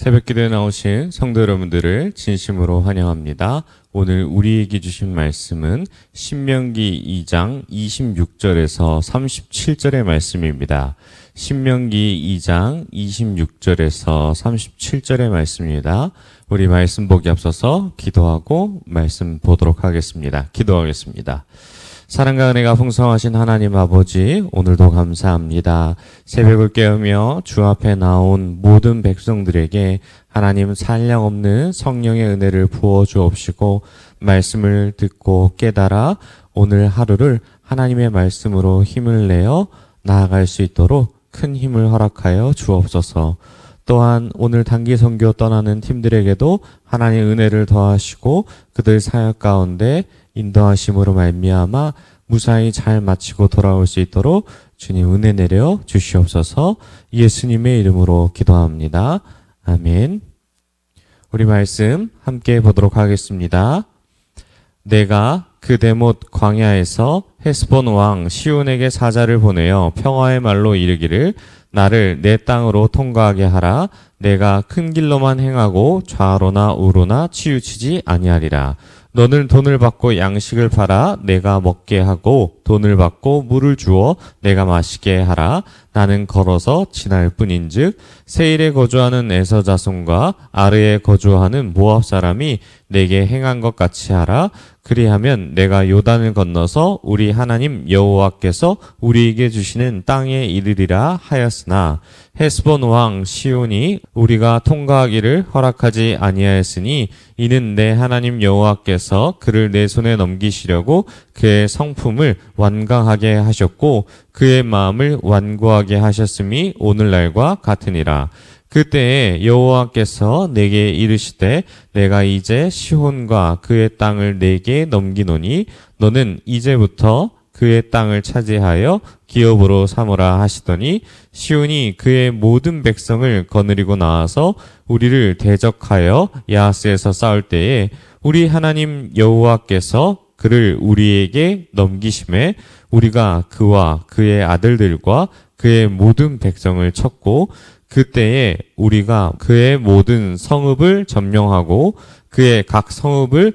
새벽기도에 나오신 성도 여러분들을 진심으로 환영합니다. 오늘 우리에게 주신 말씀은 신명기 2장 26절에서 37절의 말씀입니다. 신명기 2장 26절에서 37절의 말씀입니다. 우리 말씀 보기 앞서서 기도하고 말씀 보도록 하겠습니다. 기도하겠습니다. 사랑과 은혜가 풍성하신 하나님 아버지, 오늘도 감사합니다. 새벽을 깨우며 주 앞에 나온 모든 백성들에게 하나님 산량없는 성령의 은혜를 부어 주옵시고 말씀을 듣고 깨달아 오늘 하루를 하나님의 말씀으로 힘을 내어 나아갈 수 있도록 큰 힘을 허락하여 주옵소서. 또한 오늘 단기 선교 떠나는 팀들에게도 하나님의 은혜를 더하시고 그들 사역 가운데 인도하심으로 말미암아 무사히 잘 마치고 돌아올 수 있도록 주님 은혜 내려 주시옵소서. 예수님의 이름으로 기도합니다. 아멘. 우리 말씀 함께 보도록 하겠습니다. 내가 그 데못 광야에서 헤스본 왕 시온에게 사자를 보내어 평화의 말로 이르기를 나를 내 땅으로 통과하게 하라. 내가 큰 길로만 행하고 좌로나 우로나 치우치지 아니하리라. 너는 돈을 받고 양식을 팔아 내가 먹게 하고 돈을 받고 물을 주어 내가 마시게 하라. 나는 걸어서 지날 뿐인즉 세일에 거주하는 에서 자손과 아르에 거주하는 모압 사람이 내게 행한 것 같이 하라. 그리하면 내가 요단을 건너서 우리 하나님 여호와께서 우리에게 주시는 땅에 이르리라 하였으나 헤스본 왕 시온이 우리가 통과하기를 허락하지 아니하였으니 이는 내 하나님 여호와께서 그를 내 손에 넘기시려고 그의 성품을 완강하게 하셨고 그의 마음을 완고하게 하셨음이 오늘날과 같으니라. 그때에 여호와께서 내게 이르시되 내가 이제 시온과 그의 땅을 내게 넘기노니 너는 이제부터 그의 땅을 차지하여 기업으로 삼으라 하시더니 시온이 그의 모든 백성을 거느리고 나와서 우리를 대적하여 야하스에서 싸울 때에 우리 하나님 여호와께서 그를 우리에게 넘기심에 우리가 그와 그의 아들들과 그의 모든 백성을 쳤고 그때에 우리가 그의 모든 성읍을 점령하고 그의 각 성읍을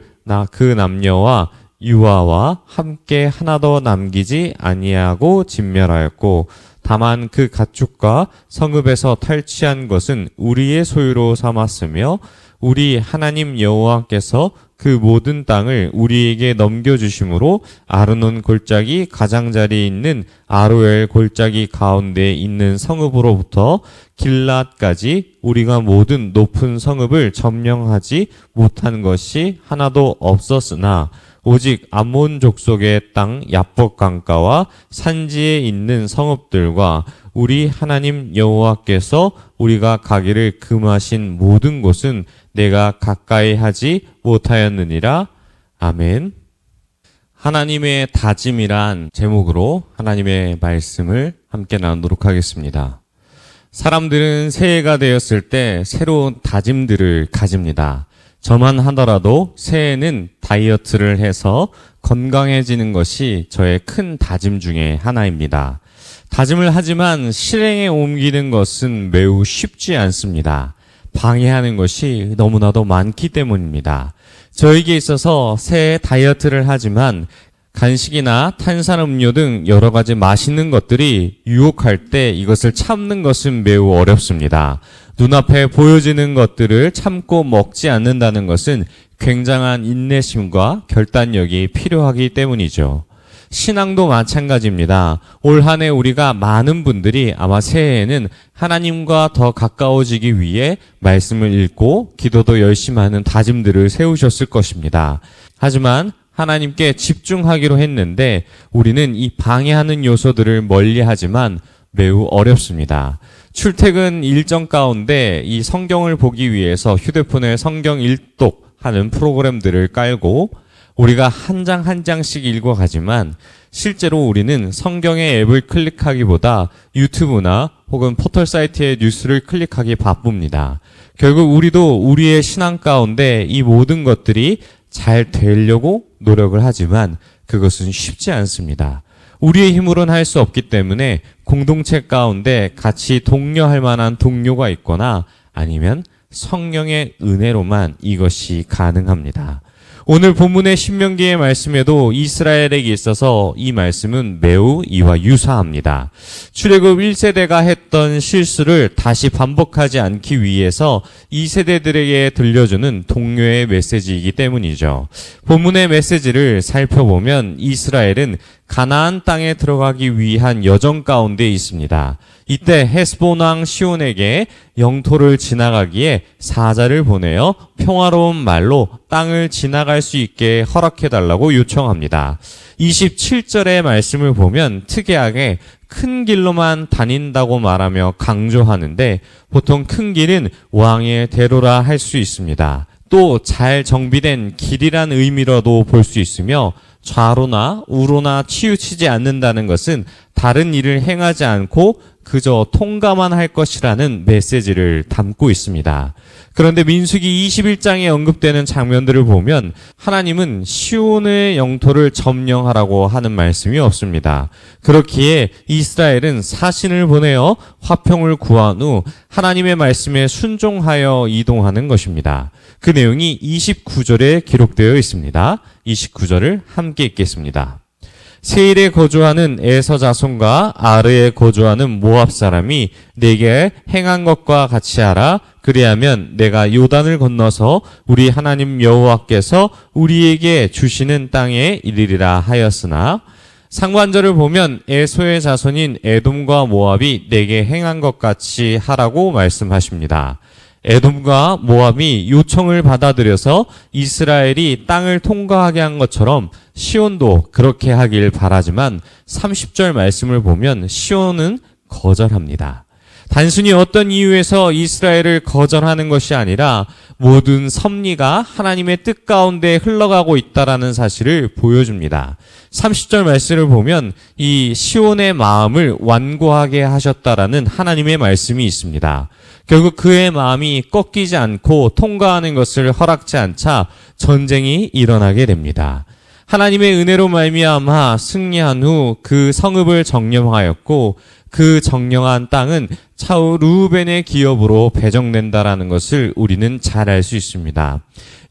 그 남녀와 유아와 함께 하나도 남기지 아니하고 진멸하였고 다만 그 가축과 성읍에서 탈취한 것은 우리의 소유로 삼았으며 우리 하나님 여호와께서 그 모든 땅을 우리에게 넘겨주심으로 아르논 골짜기 가장자리에 있는 아로엘 골짜기 가운데 있는 성읍으로부터 길랏까지 우리가 모든 높은 성읍을 점령하지 못한 것이 하나도 없었으나 오직 암몬 족속의 땅 야복 강가와 산지에 있는 성읍들과 우리 하나님 여호와께서 우리가 가기를 금하신 모든 곳은 내가 가까이 하지 못하였느니라. 아멘. 하나님의 다짐이란 제목으로 하나님의 말씀을 함께 나누도록 하겠습니다. 사람들은 새해가 되었을 때 새로운 다짐들을 가집니다. 저만 하더라도 새해는 다이어트를 해서 건강해지는 것이 저의 큰 다짐 중에 하나입니다. 다짐을 하지만 실행에 옮기는 것은 매우 쉽지 않습니다. 방해하는 것이 너무나도 많기 때문입니다. 저에게 있어서 새해 다이어트를 하지만 간식이나 탄산음료 등 여러 가지 맛있는 것들이 유혹할 때 이것을 참는 것은 매우 어렵습니다. 눈앞에 보여지는 것들을 참고 먹지 않는다는 것은 굉장한 인내심과 결단력이 필요하기 때문이죠. 신앙도 마찬가지입니다. 올 한 해 우리가 많은 분들이 아마 새해에는 하나님과 더 가까워지기 위해 말씀을 읽고 기도도 열심히 하는 다짐들을 세우셨을 것입니다. 하지만 하나님께 집중하기로 했는데 우리는 이 방해하는 요소들을 멀리하지만 매우 어렵습니다. 출퇴근 일정 가운데 이 성경을 보기 위해서 휴대폰에 성경 일독 하는 프로그램들을 깔고 우리가 한 장 한 장씩 읽어가지만 실제로 우리는 성경의 앱을 클릭하기보다 유튜브나 혹은 포털 사이트의 뉴스를 클릭하기 바쁩니다. 결국 우리도 우리의 신앙 가운데 이 모든 것들이 잘 되려고 노력을 하지만 그것은 쉽지 않습니다. 우리의 힘으로는 할 수 없기 때문에 공동체 가운데 같이 독려할 만한 동료가 있거나 아니면 성령의 은혜로만 이것이 가능합니다. 오늘 본문의 신명기의 말씀에도 이스라엘에게 있어서 이 말씀은 매우 이와 유사합니다. 출애굽 1세대가 했던 실수를 다시 반복하지 않기 위해서 2세대들에게 들려주는 동료의 메시지이기 때문이죠. 본문의 메시지를 살펴보면 이스라엘은 가나안 땅에 들어가기 위한 여정 가운데 있습니다. 이때 헤스본 왕 시온에게 영토를 지나가기에 사자를 보내어 평화로운 말로 땅을 지나갈 수 있게 허락해달라고 요청합니다. 27절의 말씀을 보면 특이하게 큰 길로만 다닌다고 말하며 강조하는데 보통 큰 길은 왕의 대로라 할 수 있습니다. 또 잘 정비된 길이란 의미로도 볼 수 있으며 좌로나 우로나 치우치지 않는다는 것은 다른 일을 행하지 않고 그저 통과만 할 것이라는 메시지를 담고 있습니다. 그런데 민수기 21장에 언급되는 장면들을 보면 하나님은 시온의 영토를 점령하라고 하는 말씀이 없습니다. 그렇기에 이스라엘은 사신을 보내어 화평을 구한 후 하나님의 말씀에 순종하여 이동하는 것입니다. 그 내용이 29절에 기록되어 있습니다. 29절을 함께 읽겠습니다. 세일에 거주하는 에서 자손과 아르에 거주하는 모압 사람이 내게 행한 것과 같이 하라. 그리하면 내가 요단을 건너서 우리 하나님 여호와께서 우리에게 주시는 땅에 이르리라 하였으나 상관절을 보면 에소의 자손인 에돔과 모압이 내게 행한 것 같이 하라고 말씀하십니다. 에돔과 모압이 요청을 받아들여서 이스라엘이 땅을 통과하게 한 것처럼 시온도 그렇게 하길 바라지만 30절 말씀을 보면 시온은 거절합니다. 단순히 어떤 이유에서 이스라엘을 거절하는 것이 아니라 모든 섭리가 하나님의 뜻 가운데 흘러가고 있다라는 사실을 보여줍니다. 30절 말씀을 보면 이 시온의 마음을 완고하게 하셨다라는 하나님의 말씀이 있습니다. 결국 그의 마음이 꺾이지 않고 통과하는 것을 허락지 않자 전쟁이 일어나게 됩니다. 하나님의 은혜로 말미암아 승리한 후 그 성읍을 정령하였고 그 정령한 땅은 차후 르우벤의 기업으로 배정된다라는 것을 우리는 잘 알 수 있습니다.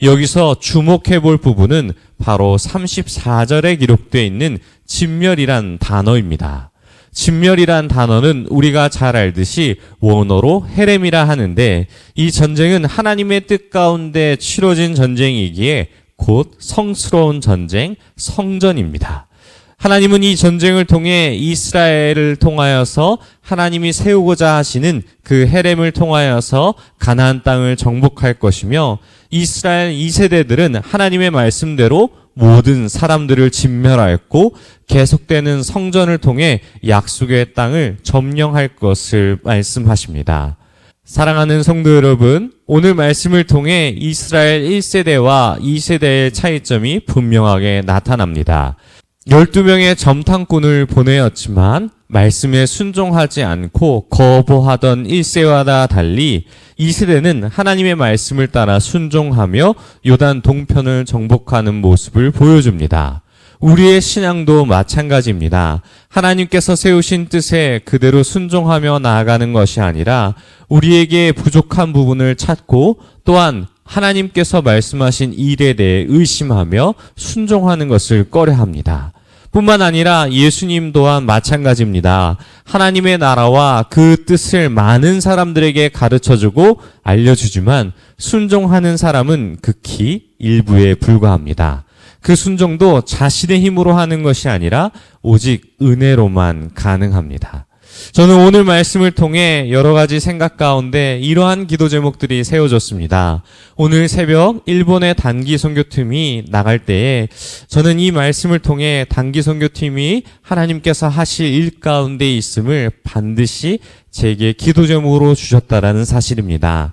여기서 주목해 볼 부분은 바로 34절에 기록되어 있는 진멸이란 단어입니다. 진멸이란 단어는 우리가 잘 알듯이 원어로 헤렘이라 하는데 이 전쟁은 하나님의 뜻 가운데 치러진 전쟁이기에 곧 성스러운 전쟁, 성전입니다. 하나님은 이 전쟁을 통해 이스라엘을 통하여서 하나님이 세우고자 하시는 그 헤렘을 통하여서 가나안 땅을 정복할 것이며 이스라엘 2세대들은 하나님의 말씀대로 모든 사람들을 진멸하였고 계속되는 성전을 통해 약속의 땅을 점령할 것을 말씀하십니다. 사랑하는 성도 여러분, 오늘 말씀을 통해 이스라엘 1세대와 2세대의 차이점이 분명하게 나타납니다. 12명의 점탕꾼을 보내었지만 말씀에 순종하지 않고 거부하던 1세와 달리 2세대는 하나님의 말씀을 따라 순종하며 요단 동편을 정복하는 모습을 보여줍니다. 우리의 신앙도 마찬가지입니다. 하나님께서 세우신 뜻에 그대로 순종하며 나아가는 것이 아니라 우리에게 부족한 부분을 찾고 또한 하나님께서 말씀하신 일에 대해 의심하며 순종하는 것을 꺼려합니다. 뿐만 아니라 예수님 또한 마찬가지입니다. 하나님의 나라와 그 뜻을 많은 사람들에게 가르쳐주고 알려주지만 순종하는 사람은 극히 일부에 불과합니다. 그 순종도 자신의 힘으로 하는 것이 아니라 오직 은혜로만 가능합니다. 저는 오늘 말씀을 통해 여러 가지 생각 가운데 이러한 기도 제목들이 세워졌습니다. 오늘 새벽 일본의 단기 선교팀이 나갈 때에 저는 이 말씀을 통해 단기 선교팀이 하나님께서 하실 일 가운데 있음을 반드시 제게 기도 제목으로 주셨다라는 사실입니다.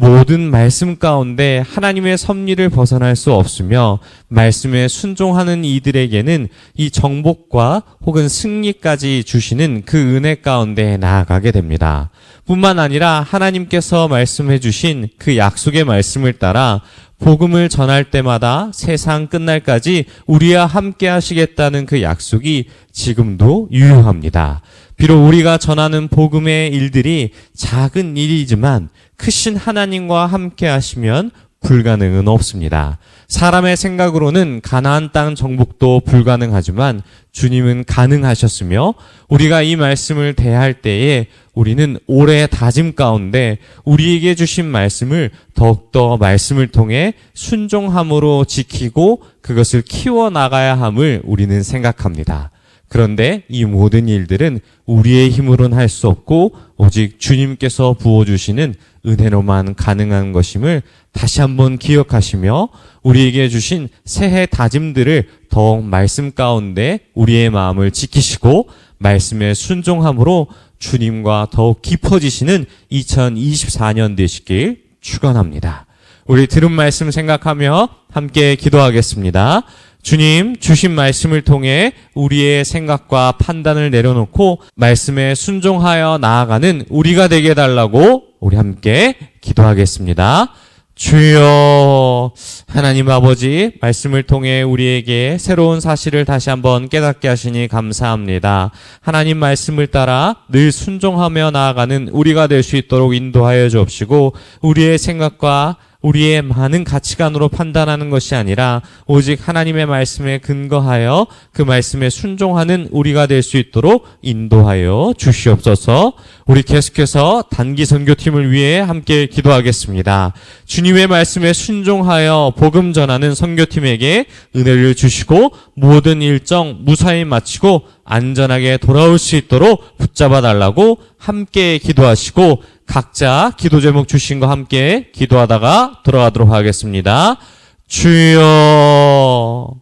모든 말씀 가운데 하나님의 섭리를 벗어날 수 없으며 말씀에 순종하는 이들에게는 이 정복과 혹은 승리까지 주시는 그 은혜 가운데 나아가게 됩니다. 뿐만 아니라 하나님께서 말씀해 주신 그 약속의 말씀을 따라 복음을 전할 때마다 세상 끝날까지 우리와 함께 하시겠다는 그 약속이 지금도 유효합니다. 비록 우리가 전하는 복음의 일들이 작은 일이지만 크신 하나님과 함께 하시면 불가능은 없습니다. 사람의 생각으로는 가나안 땅 정복도 불가능하지만 주님은 가능하셨으며 우리가 이 말씀을 대할 때에 우리는 오래 다짐 가운데 우리에게 주신 말씀을 더욱더 말씀을 통해 순종함으로 지키고 그것을 키워나가야 함을 우리는 생각합니다. 그런데 이 모든 일들은 우리의 힘으로는 할 수 없고 오직 주님께서 부어주시는 은혜로만 가능한 것임을 다시 한번 기억하시며 우리에게 주신 새해 다짐들을 더욱 말씀 가운데 우리의 마음을 지키시고 말씀에 순종함으로 주님과 더욱 깊어지시는 2024년 되시길 축원합니다. 우리 들은 말씀 생각하며 함께 기도하겠습니다. 주님, 주신 말씀을 통해 우리의 생각과 판단을 내려놓고 말씀에 순종하여 나아가는 우리가 되게 해달라고 우리 함께 기도하겠습니다. 주여, 하나님 아버지, 말씀을 통해 우리에게 새로운 사실을 다시 한번 깨닫게 하시니 감사합니다. 하나님 말씀을 따라 늘 순종하며 나아가는 우리가 될 수 있도록 인도하여 주옵시고 우리의 생각과 우리의 많은 가치관으로 판단하는 것이 아니라 오직 하나님의 말씀에 근거하여 그 말씀에 순종하는 우리가 될 수 있도록 인도하여 주시옵소서. 우리 계속해서 단기 선교팀을 위해 함께 기도하겠습니다. 주님의 말씀에 순종하여 복음 전하는 선교팀에게 은혜를 주시고 모든 일정 무사히 마치고 안전하게 돌아올 수 있도록 붙잡아 달라고 함께 기도하시고 각자 기도 제목 주신 거 함께 기도하다가 돌아가도록 하겠습니다. 주여.